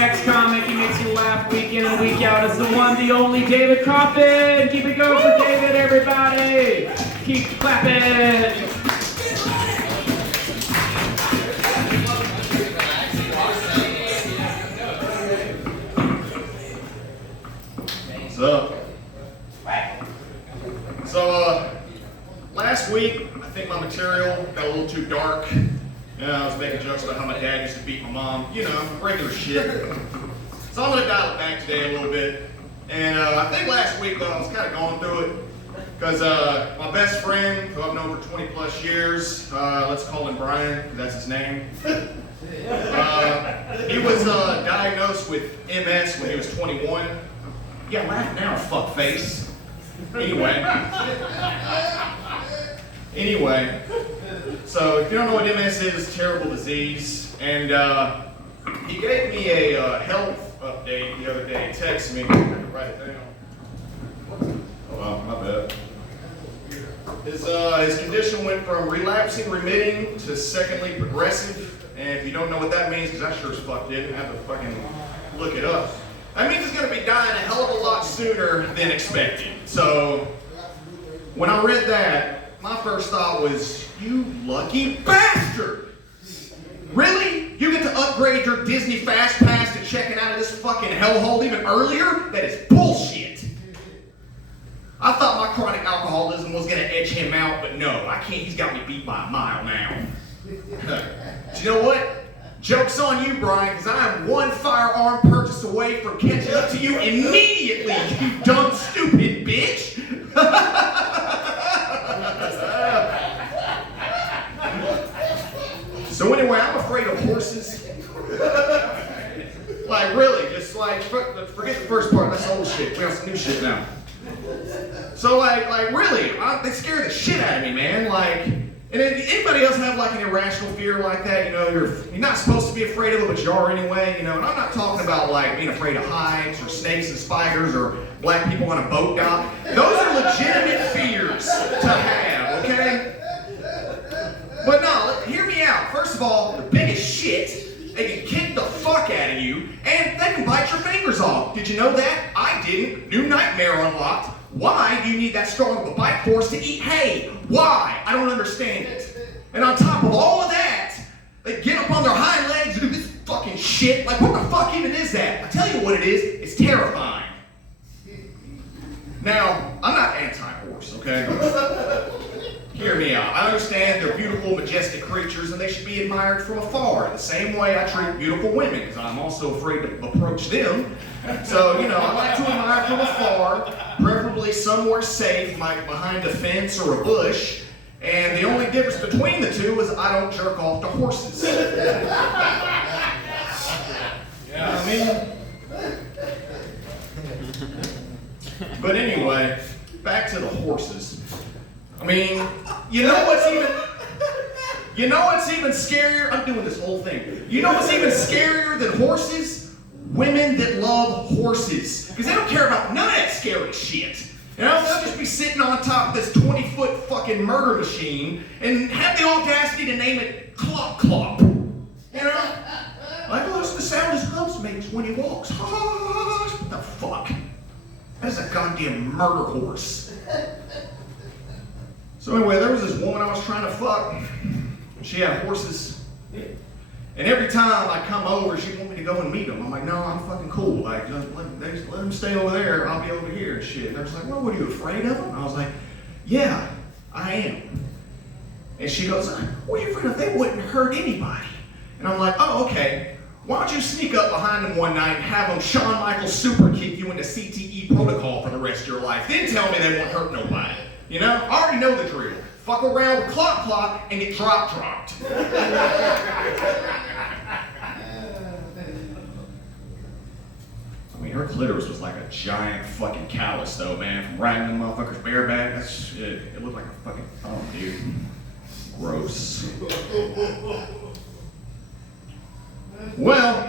next comic. He makes you laugh week in and week out. Is the one, the only David Coffin. Keep it going for David, everybody. Keep clapping. What's up? So, last week, I think my material got a little too dark. I was making jokes about how my dad used to beat my mom. You know, regular shit. So I'm gonna dial it back today a little bit. And I think last week, though, I was kind of going through it. Because my best friend, who I've known for 20 plus years, let's call him Brian, because that's his name. He was diagnosed with MS when he was 21. Yeah, laugh now, fuckface. Anyway, so if you don't know what MS is, it's a terrible disease. And he gave me a health update the other day. He texted me. I can write it down. Oh, well, my bad. His condition went from relapsing, remitting to secondly progressive. And if you don't know what that means, because I sure as fuck didn't, I have to fucking look it up. That means he's going to be dying a hell of a lot sooner than expected. So, when I read that, my first thought was, you lucky bastard! Really? You get to upgrade your Disney Fast Pass to checking out of this fucking hellhole even earlier? That is bullshit! I thought my chronic alcoholism was going to edge him out, but no, I can't. He's got me beat by a mile now. Do you know what? Joke's on you, Brian, because I am one firearm purchase away from catching up to you immediately, you dumb, stupid bitch! So anyway, I'm afraid of horses. Like, really, just like, forget the first part, that's old shit. We got some new shit now. So, like really, they scare the shit out of me, man. Like, and anybody else have like an irrational fear like that? You know, you're not supposed to be afraid of it, but you are anyway. You know, and I'm not talking about like being afraid of heights or snakes and spiders or black people on a boat dock. Those are legitimate fears to have, okay? But no, hear me out. First of all, the biggest shit. They can kick the fuck out of you, and they can bite your fingers off. Did you know that? I didn't. New nightmare unlocked. Why do you need that strong of a bite force to eat hay? Why? I don't understand it. And on top of all of that, they get up on their hind legs and do this fucking shit. Like, what the fuck even is that? I tell you what it is. It's terrifying. Now, I'm not anti-horse, okay? Hear me out. I understand they're beautiful, majestic creatures, and they should be admired from afar. The same way I treat beautiful women, because I'm also afraid to approach them. So, you know, I like to admire from afar, preferably somewhere safe, like behind a fence or a bush. And the only difference between the two is I don't jerk off to horses. Yeah, I mean. But anyway, back to the horses. I mean, you know what's even scarier? I'm doing this whole thing. You know what's even scarier than horses? Women that love horses. Because they don't care about none of that scary shit. You know, they'll just be sitting on top of this 20-foot fucking murder machine and have the audacity to name it Clop Clop. You know? Like, oh, that's the sound his hubs makes when he walks. What the fuck? That's a goddamn murder horse. So anyway, there was this woman I was trying to fuck. She had horses. And every time I come over, she'd want me to go and meet them. I'm like, no, I'm fucking cool. Like, let them stay over there. I'll be over here and shit. And they're just like, well, what are you afraid of them? I was like, yeah, I am. And she goes, what are you afraid of? They wouldn't hurt anybody. And I'm like, oh, okay. Why don't you sneak up behind them one night and have them Shawn Michaels super kick you into CTE protocol for the rest of your life? Then tell me they won't hurt nobody. You know? I already know the drill. Fuck around with Clop Clop and get dropped. I mean, her clitoris was like a giant fucking callus, though, man. From riding them motherfuckers bareback, that shit, it looked like a fucking thumb, dude. Gross. Well,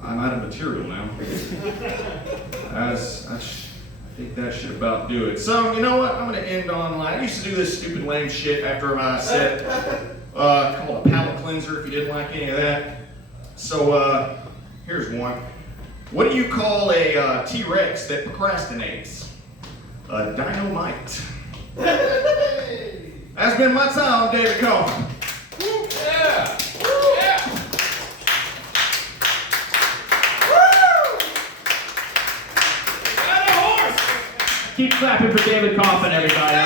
I'm out of material now. I think that should about do it. So, you know what? I'm going to end on, like, I used to do this stupid lame shit after my set called a palate cleanser, if you didn't like any of that. So, Here's one. What do you call a T-Rex that procrastinates? A dynamite. That's been my time, David Coffin. Yeah. Yeah. Keep clapping for David Coffin, everybody.